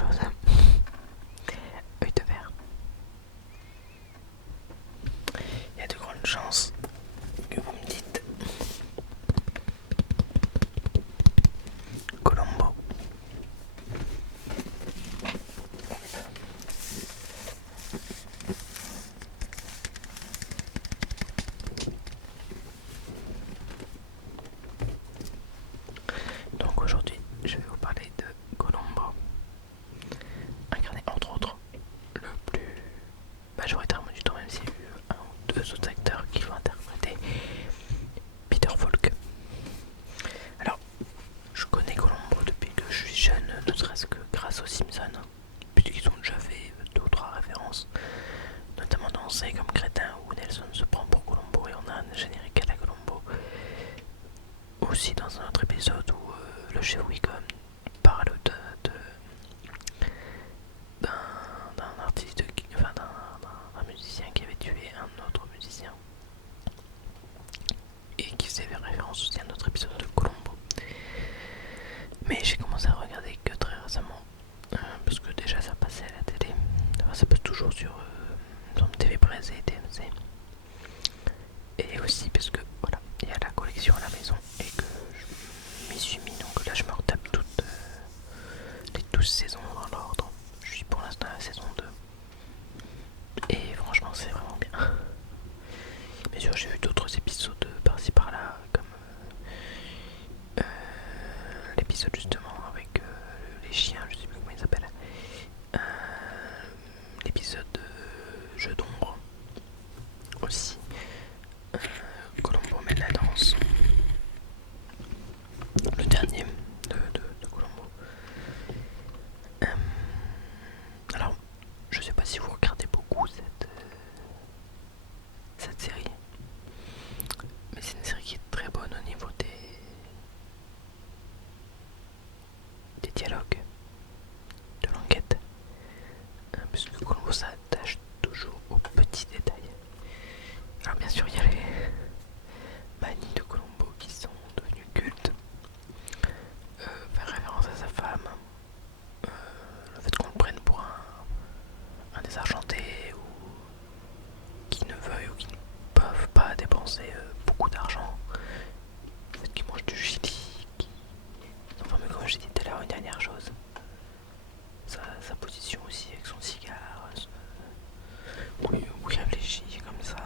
chose. Œil de verre. Il y a de grandes chances que vous me dites Colombo. Donc aujourd'hui, je vais vous parler de Colombo, incarné entre autres le plus majoritairement du temps, même s'il y a eu un ou deux autres acteurs qui l'ont interprété, Peter Falk. Alors, je connais Colombo depuis que je suis jeune, ne serait-ce que grâce aux Simpsons, puisqu'ils ont déjà fait deux ou trois références, notamment dans C'est comme crétin où Nelson se prend pour Colombo et on a un générique à la Colombo. Aussi dans un autre épisode où le chef Wickham parle d'un artiste, enfin d'un musicien qui avait tué un autre musicien et qui faisait référence aussi à un autre épisode de Colombo. Mais j'ai commencé à regarder que très récemment, parce que déjà ça passait à la télé, enfin, ça passe toujours sur TV Brésil et TMC, et aussi parce que voilà, il y a la collection à la maison et que je m'y suis mis, donc là je me retape toutes les 12 saisons dans l'ordre. Je suis pour l'instant à la saison 2 et franchement c'est vraiment bien. Bien sûr j'ai vu d'autres épisodes par-ci par-là, comme l'épisode justement avec les chiens, je sais plus comment ils s'appellent, l'épisode Jeu d'ombre aussi, Colombo mène la danse, le dernier de Colombo. Alors je sais pas si vous regardez beaucoup cette série, mais c'est une série qui est très bonne au niveau des dialogues, de l'enquête, puisque Colombo s'attache toujours aux petits détails. Alors bien sûr il y a les manies de Colombo qui sont devenues cultes, faire référence à sa femme, le fait qu'on le prenne pour un désargenté ou qui ne veuille ou qui ne peuvent pas dépenser beaucoup d'argent, le fait qu'il mange du chili, enfin mais comme j'ai dit tout à l'heure, une dernière chose, sa position aussi avec son cigare, où il réfléchit comme ça.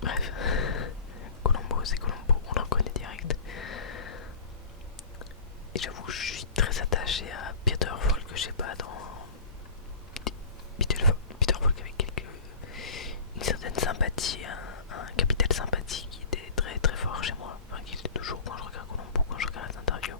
Bref, Colombo c'est Colombo, on le reconnaît direct. Et j'avoue que je suis très attaché à Peter Falk, je sais pas, dans Peter Falk avec une certaine sympathie, un capital sympathie qui était très très fort chez moi, enfin qui était toujours quand je regarde Colombo, quand je regarde les interviews.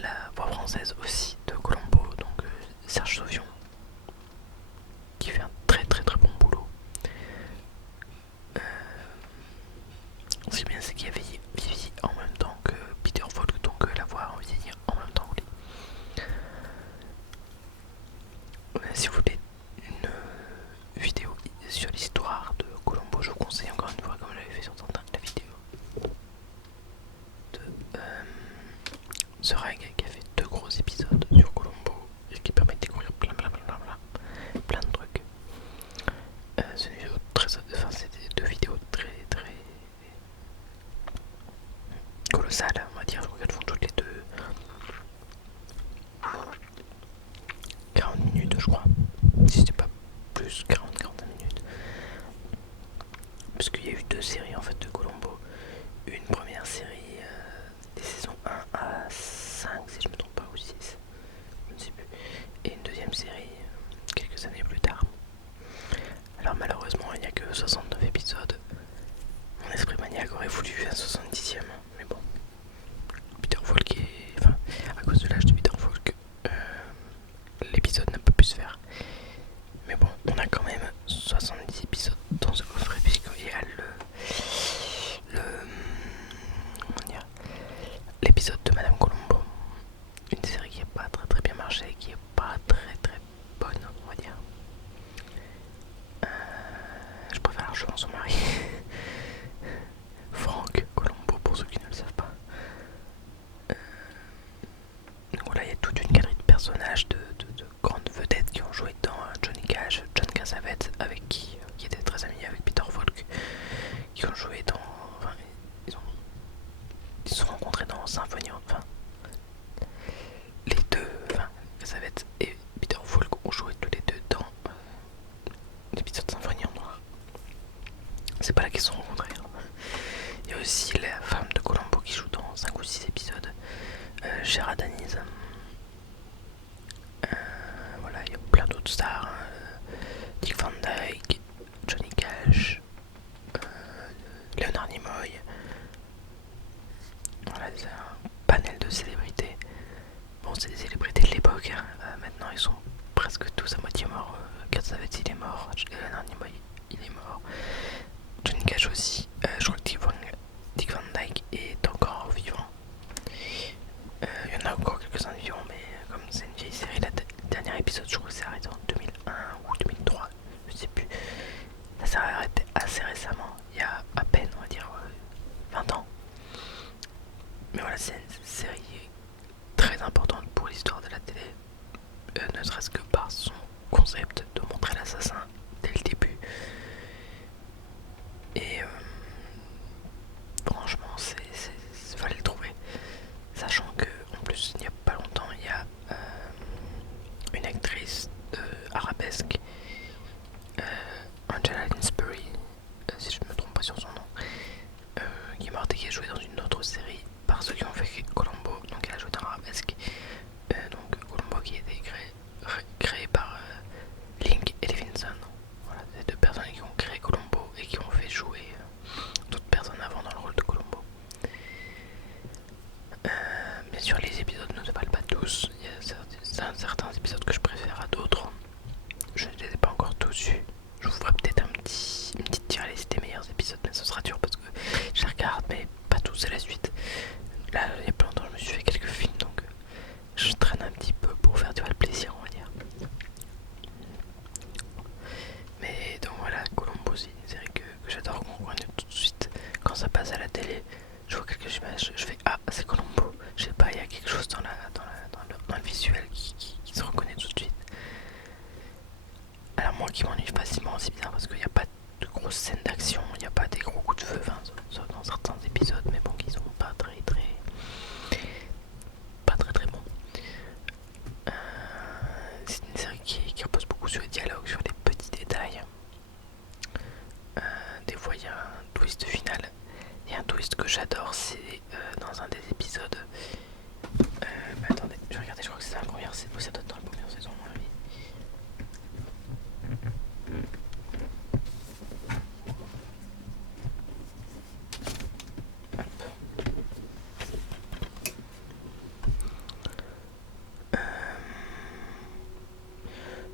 La voix française aussi de Colombo, donc Serge Sauvion, qui fait un très très très bon boulot. Ce qui est bien, c'est qu'il a vieilli en même temps que Peter Falk, donc la voix a vieilli en même temps que lui. Si vous voulez une vidéo sur l'histoire de Colombo, je vous conseille encore une fois, comme je l'avais fait sur Tintin, la vidéo de The Reg qui a fait deux gros épisodes sur Colombo et qui permet de découvrir plein de trucs. C'est une vidéo c'est deux vidéos très très colossales, on va dire. Elles font toutes les deux 40 minutes, je crois, si c'était pas plus, 40-45 minutes, parce qu'il y a eu deux séries en fait de Colombo. Une première série des saisons 1 à 5 si je me trompe pas, ou 6, je ne sais plus, et une deuxième série quelques années plus tard. Alors malheureusement il n'y a que 69 épisodes. Mon esprit maniaque aurait voulu un 70e, mais bon, Peter Falk enfin, à cause de l'âge de Peter Falk, l'épisode n'a pas pu se faire. Mais bon, on a quand même 70 épisodes dans ce coffret, puisqu'il y a comment dire, l'épisode de Madame Colombo, une série qui n'est pas très très bien marché, qui est pas très très bonne, on va dire. Je préfère largement son mari, Franck Colombo. Symphony, enfin les deux, enfin Cassavetes et Peter Falk ont joué tous les deux dans l'épisode Symphonie en noir. C'est pas là qu'ils se sont rencontrés. Hein. Il y a aussi la femme de Columbo qui joue dans 5 ou 6 épisodes, Gérard Denise. Voilà, il y a plein d'autres stars, hein. Dick Van Dyke, Johnny Cash, Leonard Nimoy. Voilà, c'est un panel de célébrités. Bon, c'est des célébrités de l'époque, hein. Maintenant ils sont presque tous à moitié morts. Cassavetes il est mort, Leonard Nimoy il est mort, Johnny Cash aussi. Je crois que Dick Van Dyke est encore vivant. Il y en a encore quelques-uns vivants, mais comme c'est une vieille série, le dernier épisode je crois que c'est arrêté en 2001 ou 2003, je sais plus. Ça s'est arrêté assez récemment, il y a à peine on va dire 20 ans. Mais voilà, c'est une série très importante pour l'histoire de la télé, ne serait-ce que par son concept de montrer l'assassin dès le début. Et franchement, fallait le trouver. Sachant que, en plus, il n'y a pas longtemps, il y a une actrice arabesque, Angela Lansbury, si je ne me trompe pas sur son nom, qui est morte et qui a joué dans une autre série par ceux qui ont fait Columbo. Donc elle a joué dans Arabesque. Donc Columbo qui a été créé par Link et Levinson. Voilà, c'est deux personnes qui ont créé Columbo et qui ont fait jouer d'autres personnes avant dans le rôle de Columbo. Bien sûr, les épisodes ne se valent pas tous. Il y a certains épisodes que je préfère à d'autres. Je ne les ai pas encore tous vus. Je vous ferai peut-être une petite tier list des meilleurs épisodes, mais ce sera dur parce que je les regarde, mais pas tous à la suite. Là, il y a pas longtemps, je me suis fait quelques films, donc je traîne un petit peu pour faire du plaisir, on va dire. Mais donc voilà, Columbo, c'est une série que j'adore, qu'on voit tout de suite. Quand ça passe à la télé, je vois quelques images, je fais ah, c'est Columbo. Je sais pas, il y a quelque chose dans le visuel qui se reconnaît tout de suite. Alors moi qui m'ennuie facilement, c'est bizarre parce qu'il n'y a pas de grosses scènes d'action, il n'y a pas des gros coups de feu, enfin, sauf dans certains épisodes, mais bon, qui sont pas très bons. C'est une série qui repose beaucoup sur les dialogues, sur les petits détails. Des fois il y a un twist final. Il y a un twist que j'adore, c'est dans un des épisodes. Attendez, je vais regarder, je crois que c'est la première saison. Ça doit être dans la première saison, à mon avis.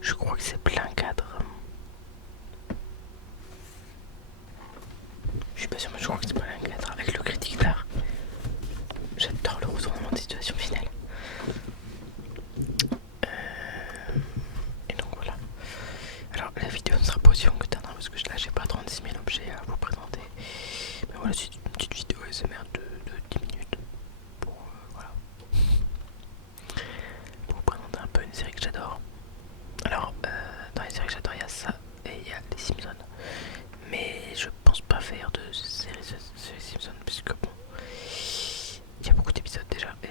Je crois que c'est plein cadre. Je suis pas sûr, mais je crois que c'est plein cadre avec le critique d'art. J'adore le retournement de situation finale. Et donc voilà. Alors la vidéo ne sera pas aussi longue que dernière parce que là j'ai pas 36 000 objets à vous présenter. Mais voilà, c'est une petite vidéo ASMR de 10 minutes pour, voilà, pour vous présenter un peu une série que j'adore. Alors dans les séries que j'adore il y a ça et il y a les Simpsons. Mais je pense pas faire de série Simpsons puisque bon, il y a beaucoup d'épisodes déjà et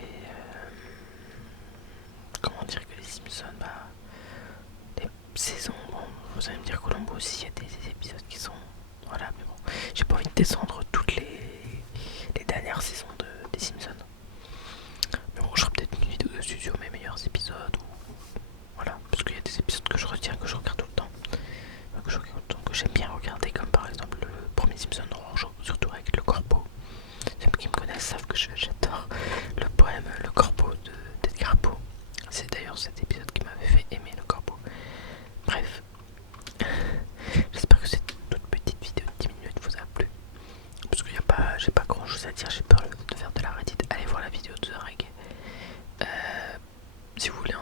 comment dire que les Simpsons, bah, les saisons, bon, vous allez me dire Columbo aussi, il y a des épisodes qui sont, voilà, mais bon, j'ai pas envie de descendre toutes les dernières saisons des Simpsons. Mais bon, je ferai peut-être une vidéo dessus sur mes meilleurs épisodes ou voilà, parce qu'il y a des épisodes que je retiens, que je regarde tout le temps, que j'aime bien regarder, comme par exemple le premier Simpson orange, surtout avec le corbeau. Ceux qui me connaissent savent que j'adore le poème Le Corbeau d'Edgar Poe. C'est d'ailleurs cet épisode qui m'avait fait aimer le corbeau. Bref, j'espère que cette toute petite vidéo de 10 minutes vous a plu. Parce que j'ai pas grand chose à dire, j'ai peur de faire de la Reddit. Allez voir la vidéo de The Reg. Si vous voulez